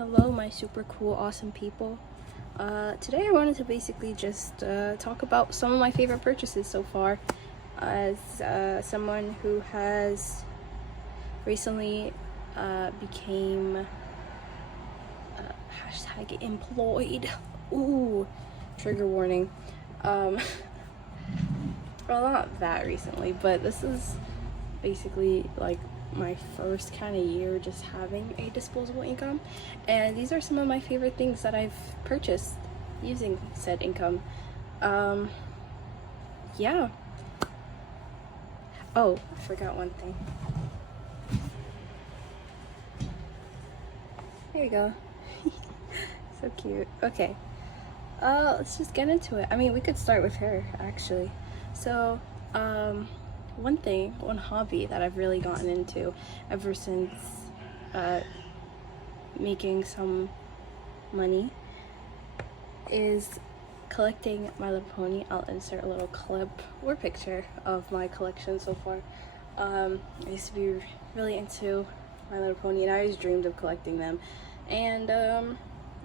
Hello, my super cool, awesome people. Today I wanted to basically just talk about some of my favorite purchases so far. As someone who has recently became hashtag employed. Ooh, trigger warning. Well, not that recently, but this is basically like my first kind of year just having a disposable income, and these are some of my favorite things that I've purchased using said income. Yeah. Oh, I forgot one thing. There you go. So cute. Okay, let's just get into it. I mean, we could start with her actually. So one hobby that I've really gotten into ever since making some money is collecting My Little Pony. I'll insert a little clip or picture of my collection so far. I used to be really into My Little Pony, and I always dreamed of collecting them. And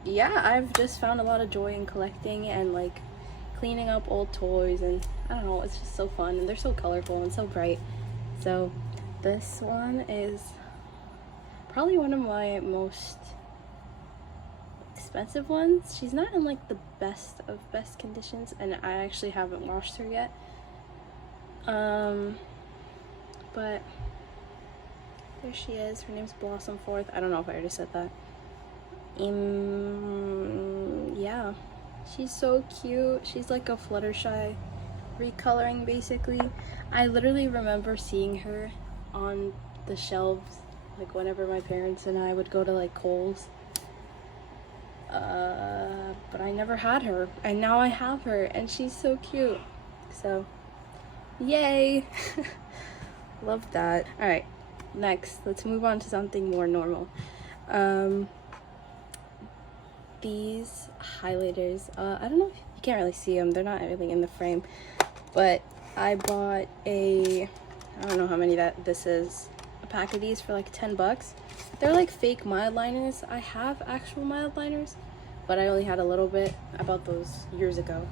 yeah, I've just found a lot of joy in collecting and like cleaning up old toys, and I don't know, it's just so fun, and they're so colorful and so bright. So this one is probably one of my most expensive ones. She's not in like the best of best conditions, and I actually haven't washed her yet. But there she is. Her name's Blossom Forth. I don't know if I already said that. Yeah, she's so cute. She's like a Fluttershy recoloring basically. I literally remember seeing her on the shelves like whenever my parents and I would go to like Kohl's, but I never had her, and now I have her, and she's so cute. So yay. Love that. All right, next let's move on to something more normal. These highlighters, I don't know if you can't really see them, they're not really in the frame, but I bought I don't know how many this is, a pack of these for like 10 bucks. They're like fake mild liners. I have actual mild liners, but I only had a little bit. I bought those years ago.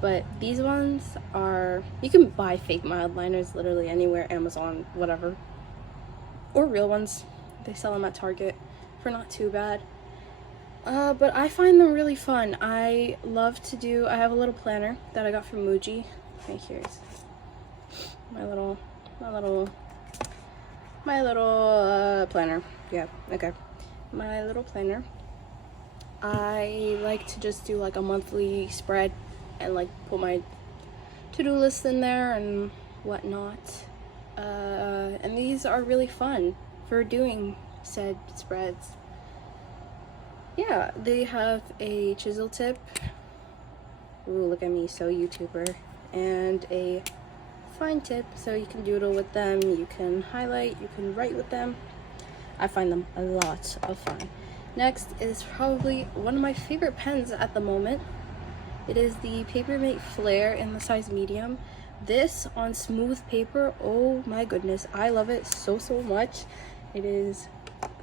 But these ones are, you can buy fake mild liners literally anywhere, Amazon, whatever, or real ones. They sell them at Target for not too bad. But I find them really fun. I love to do, I have a little planner that I got from Muji. Right, here's my little planner. Yeah, okay. My little planner. I like to just do like a monthly spread and like put my to-do list in there and whatnot. And these are really fun for doing said spreads. Yeah, they have a chisel tip. Ooh, look at me, so YouTuber. And a fine tip, so you can doodle with them, you can highlight, you can write with them. I find them a lot of fun. Next is probably one of my favorite pens at the moment. It is the Papermate Flare in the size medium. This on smooth paper, oh my goodness, I love it so much. It is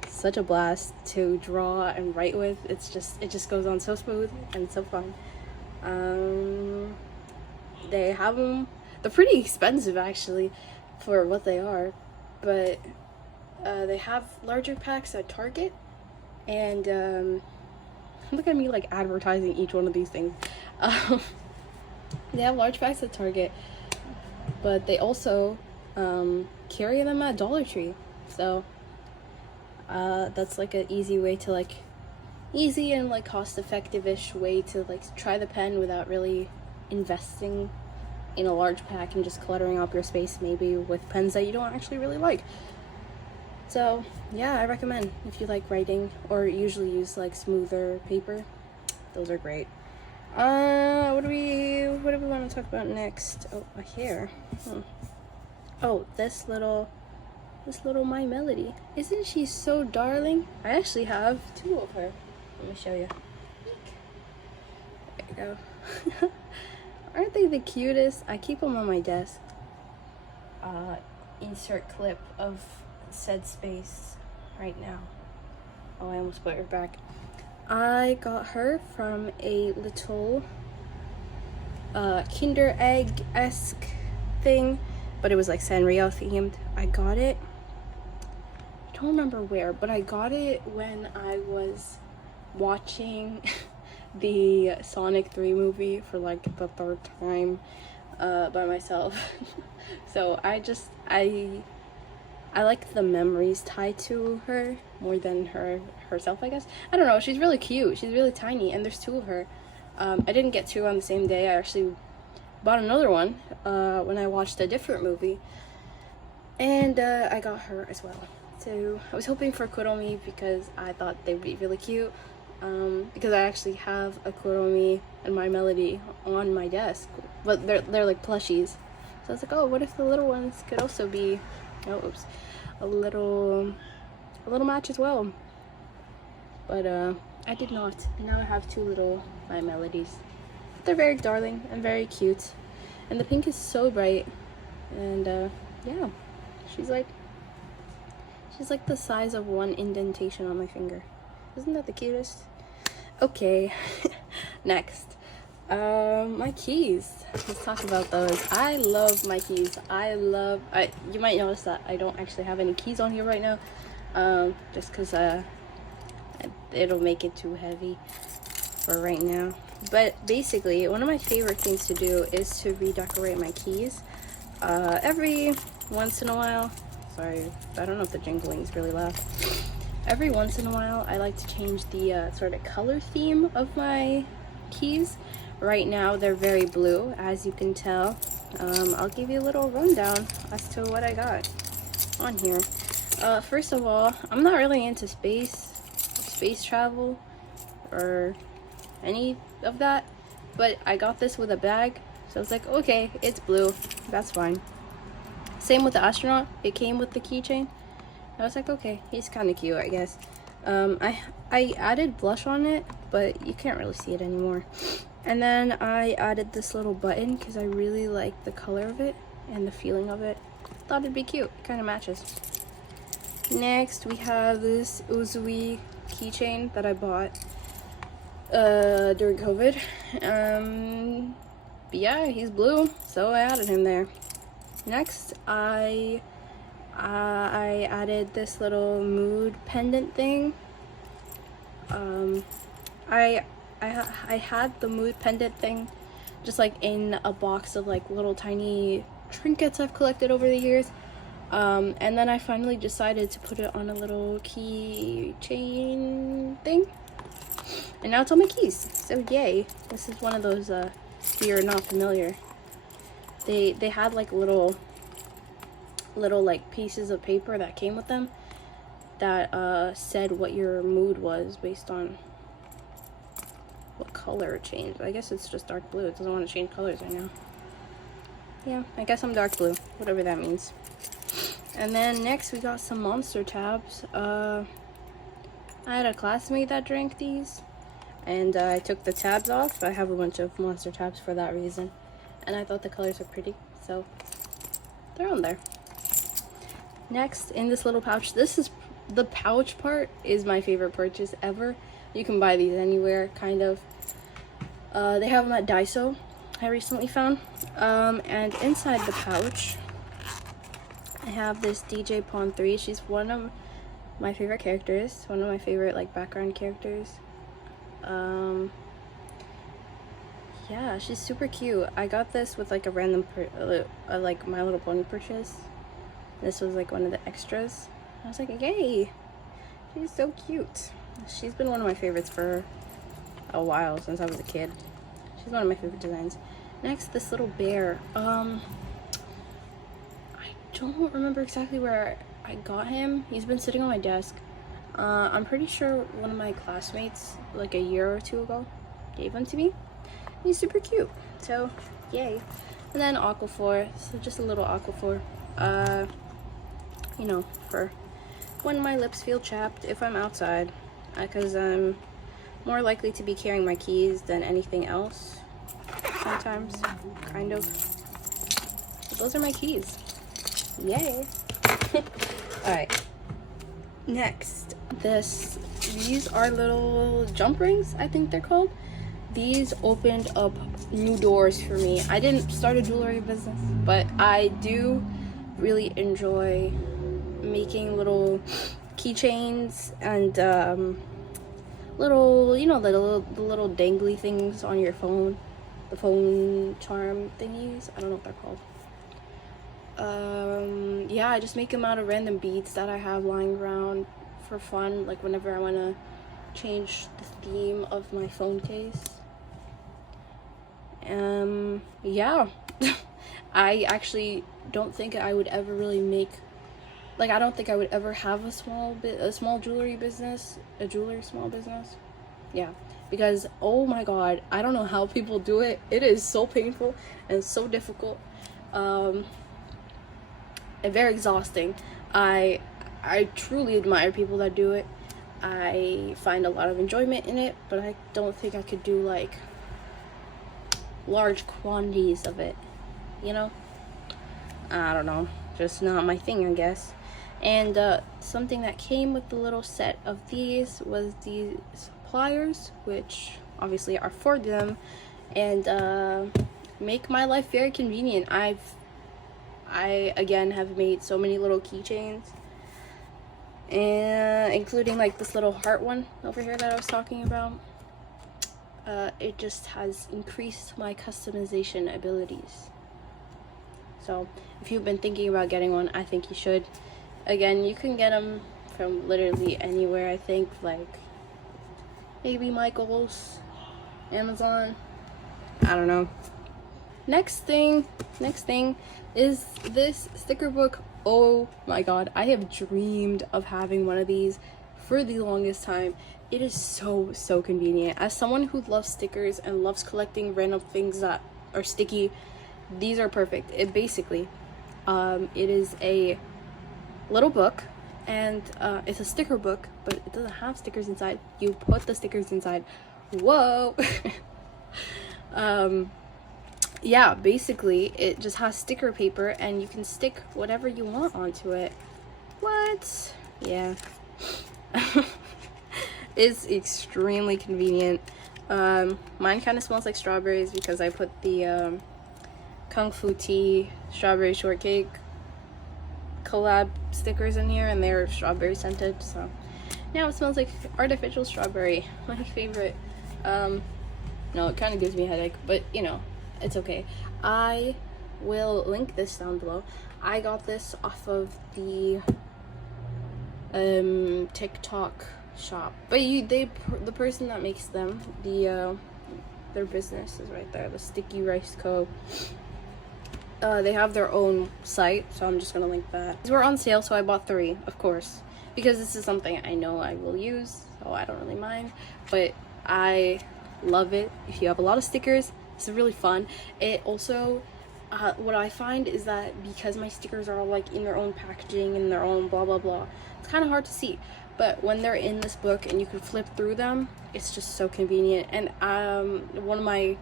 such a blast to draw and write with. It just goes on so smooth and so fun. They have them, they're pretty expensive actually for what they are, but they have larger packs at Target, and look at me like advertising each one of these things. They have large packs at Target, but they also carry them at Dollar Tree. So that's like an easy way to like easy and like cost-effective-ish way to like try the pen without really investing in a large pack and just cluttering up your space maybe with pens that you don't actually really like. So yeah, I recommend if you like writing or usually use like smoother paper. Those are great. What do we want to talk about next? Oh, my hair. Oh, this little My Melody. Isn't she so darling? I actually have two of her. Let me show you. There you go. Aren't they the cutest? I keep them on my desk. Insert clip of said space right now. Oh, I almost put her back. I got her from a little Kinder Egg-esque thing, but it was like Sanrio themed. I got it, I don't remember where, but I got it when I was watching the Sonic 3 movie for like the third time by myself. So I like the memories tied to her more than herself, I guess. I don't know, she's really cute. She's really tiny, and there's two of her. I didn't get two on the same day. I actually bought another one when I watched a different movie. And I got her as well. So I was hoping for Kuromi because I thought they would be really cute. Because I actually have a Kuromi and My Melody on my desk. But they're like plushies. So I was like, oh, what if the little ones could also be... Oh, oops. A little match as well. But I did not. And now I have two little My Melodies. They're very darling and very cute. And the pink is so bright. And yeah, she's like the size of one indentation on my finger. Isn't that the cutest? Okay, next. My keys. Let's talk about those. I love my keys. You might notice that I don't actually have any keys on here right now. Just because it'll make it too heavy for right now. But basically, one of my favorite things to do is to redecorate my keys. Every once in a while, sorry, I don't know if the jingling is really loud. Every once in a while, I like to change the sort of color theme of my keys. Right now, they're very blue, as you can tell. I'll give you a little rundown as to what I got on here. First of all, I'm not really into space travel, or any of that, but I got this with a bag, so I was like, okay, it's blue, that's fine. Same with the astronaut, it came with the keychain. I was like, okay, he's kind of cute, I guess. I added blush on it, but you can't really see it anymore. And then I added this little button because I really like the color of it and the feeling of it. Thought it'd be cute, it kind of matches. Next, we have this Uzui keychain that I bought during COVID. But yeah, he's blue, so I added him there. Next, I added this little mood pendant thing. I had the mood pendant thing just like in a box of like little tiny trinkets I've collected over the years. And then I finally decided to put it on a little keychain thing. And now it's on my keys. So yay. This is one of those if you're not familiar. They had like little like pieces of paper that came with them that said what your mood was based on what color it changed. I guess it's just dark blue. It doesn't want to change colors right now. Yeah, I guess I'm dark blue, whatever that means. And then next we got some monster tabs. I had a classmate that drank these, and I took the tabs off. I have a bunch of monster tabs for that reason, and I thought the colors were pretty, so they're on there. Next, in this little pouch, this is the pouch part is my favorite purchase ever. You can buy these anywhere, kind of. They have them at Daiso, I recently found. And inside the pouch, I have this DJ Pawn 3. She's one of my favorite characters, one of my favorite like background characters. Yeah, she's super cute. I got this with like a random like My Little Pony purchase. This was like one of the extras. I was like, yay, she's so cute. She's been one of my favorites for a while, since I was a kid. She's one of my favorite designs. Next, this little bear. I don't remember exactly where I got him. He's been sitting on my desk. I'm pretty sure one of my classmates, like a year or two ago, gave him to me. He's super cute, so yay. And then Aquaphor, so just a little Aquaphor. You know, for when my lips feel chapped if I'm outside, because I'm more likely to be carrying my keys than anything else sometimes, kind of. So those are my keys. Yay. Alright, next, this these are little jump rings, I think they're called. These opened up new doors for me. I didn't start a jewelry business, but I do really enjoy making little keychains and little, you know, the little dangly things on your phone, the phone charm thingies. I don't know what they're called. Yeah, I just make them out of random beads that I have lying around for fun, like whenever I want to change the theme of my phone case. Yeah. I actually don't think I would ever really make, like, I don't think I would ever have a small jewelry business, small business. Yeah, because oh my god, I don't know how people do it. It is so painful and so difficult, and very exhausting. I truly admire people that do it. I find a lot of enjoyment in it, but I don't think I could do like large quantities of it, you know? I don't know, just not my thing, I guess. And something that came with the little set of these was these pliers, which obviously are for them, and make my life very convenient. I again have made so many little keychains, and including like this little heart one over here that I was talking about. It just has increased my customization abilities. So if you've been thinking about getting one, I think you should. Again, you can get them from literally anywhere, I think, like maybe Michael's, Amazon, I don't know. Next thing is this sticker book. Oh my god, I have dreamed of having one of these for the longest time. It is so convenient. As someone who loves stickers and loves collecting random things that are sticky, these are perfect. It basically it is a little book, and it's a sticker book, but it doesn't have stickers inside. You put the stickers inside. Whoa. Yeah, basically it just has sticker paper and you can stick whatever you want onto it. What? Yeah. It's extremely convenient. Mine kind of smells like strawberries because I put the Kung Fu Tea strawberry shortcake collab stickers in here, and they're strawberry scented, so now it smells like artificial strawberry. My favorite. No, it kind of gives me a headache, but you know, it's okay. I will link this down below. I got this off of the TikTok shop, but the person that makes them, their business is right there, the Stickyriceco. They have their own site, so I'm just gonna link that. These were on sale, so I bought 3, of course, because this is something I know I will use, so I don't really mind. But I love it. If you have a lot of stickers, it's really fun. It also, what I find is that because my stickers are all like in their own packaging and their own blah blah blah, it's kind of hard to see. But when they're in this book and you can flip through them, it's just so convenient. And one of my,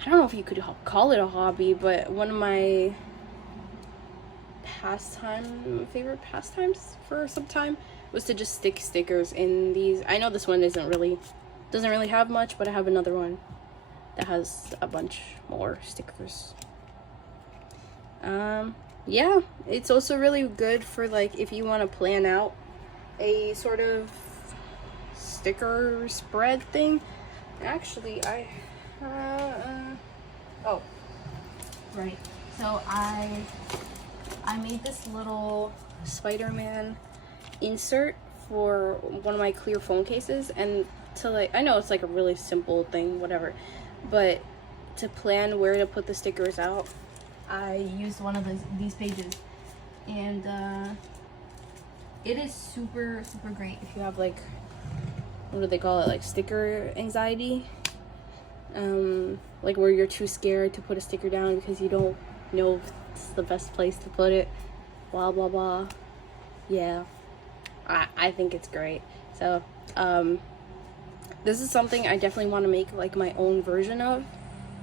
I don't know if you could call it a hobby, but one of my favorite pastimes for some time was to just stick stickers in these. I know this one doesn't really have much, but I have another one that has a bunch more stickers. Yeah, it's also really good for like if you want to plan out a sort of sticker spread thing. Actually, oh, right. So I made this little Spider-Man insert for one of my clear phone cases, and to like, I know it's like a really simple thing, whatever, but to plan where to put the stickers out, I used one of these pages, and it is super great if you have like, what do they call it, like sticker anxiety, like where you're too scared to put a sticker down because you don't know if it's the best place to put it, blah blah blah. Yeah, I think it's great. So this is something I definitely want to make like my own version of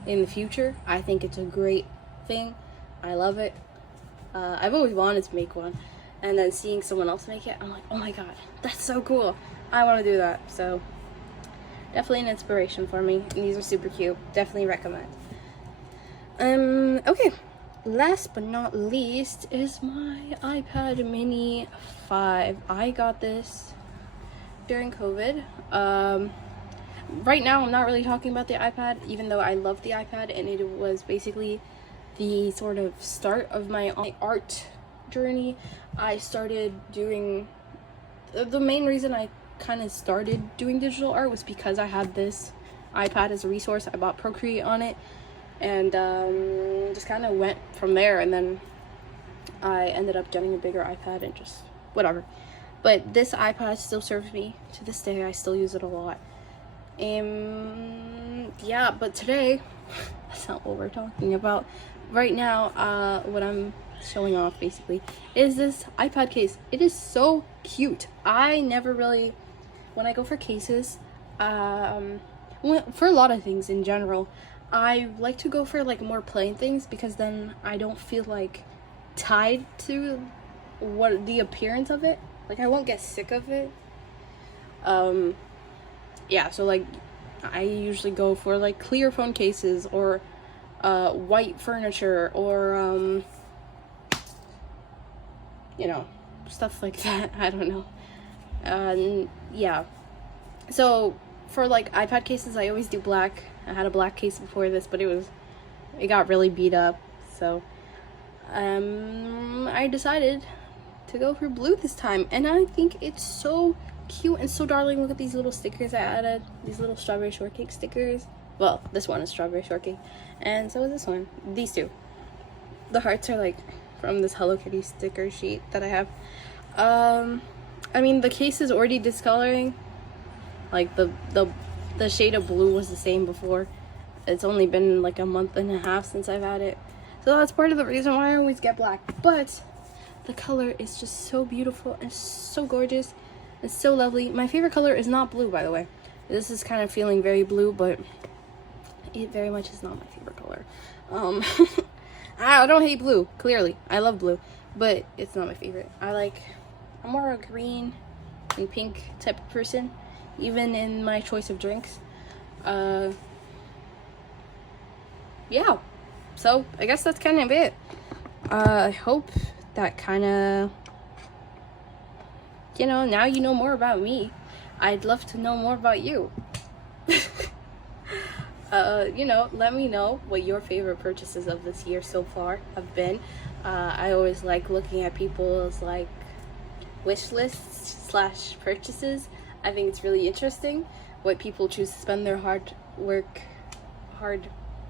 in the future. I think it's a great thing. I love it. I've always wanted to make one, and then seeing someone else make it, I'm like, oh my god, that's so cool. I want to do that. So definitely an inspiration for me, and these are super cute. Definitely recommend. Okay, last but not least is my iPad mini 5. I got this during COVID. Right now I'm not really talking about the iPad, even though I love the iPad, and it was basically the sort of start of my art journey. I started doing, the main reason I kind of started doing digital art was because I had this iPad as a resource. I bought Procreate on it, and just kind of went from there, and then I ended up getting a bigger iPad and just whatever. But this iPad still serves me to this day. I still use it a lot. Yeah, but today that's not what we're talking about. Right now, what I'm showing off basically is this iPad case. It is so cute. I never really, when I go for cases, for a lot of things in general, I like to go for like more plain things, because then I don't feel like tied to what the appearance of it. Like, I won't get sick of it. Yeah, so like I usually go for like clear phone cases, or white furniture, or you know, stuff like that. I don't know. Yeah, so for like iPad cases, I always do black. I had a black case before this, but it got really beat up, so I decided to go for blue this time, and I think it's so cute and so darling. Look at these little stickers I added, these little strawberry shortcake stickers. Well, this one is strawberry shortcake, and so is this one. These two, the hearts are like from this Hello Kitty sticker sheet that I have. I mean, the case is already discoloring. Like the shade of blue was the same before. It's only been like a month and a half since I've had it, so that's part of the reason why I always get black. But the color is just so beautiful and so gorgeous. It's so lovely. My favorite color is not blue, by the way. This is kind of feeling very blue, but it very much is not my favorite color. I don't hate blue, clearly. I love blue, but it's not my favorite. I'm more a green and pink type of person, even in my choice of drinks. Yeah, so I guess that's kind of it. I hope that kind of, you know, now you know more about me. I'd love to know more about you. You know, let me know what your favorite purchases of this year so far have been. I always like looking at people's like wish lists / purchases. I think it's really interesting what people choose to spend their hard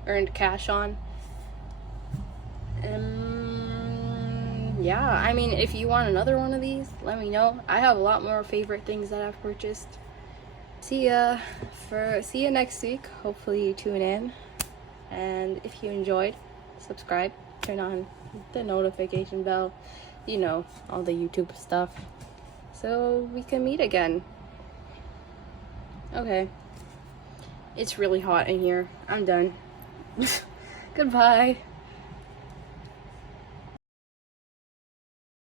earned cash on. Yeah, I mean, if you want another one of these, let me know. I have a lot more favorite things that I've purchased. See you next week. Hopefully you tune in, and if you enjoyed, subscribe, turn on the notification bell, you know, all the YouTube stuff, so we can meet again. Okay, it's really hot in here. I'm done. Goodbye.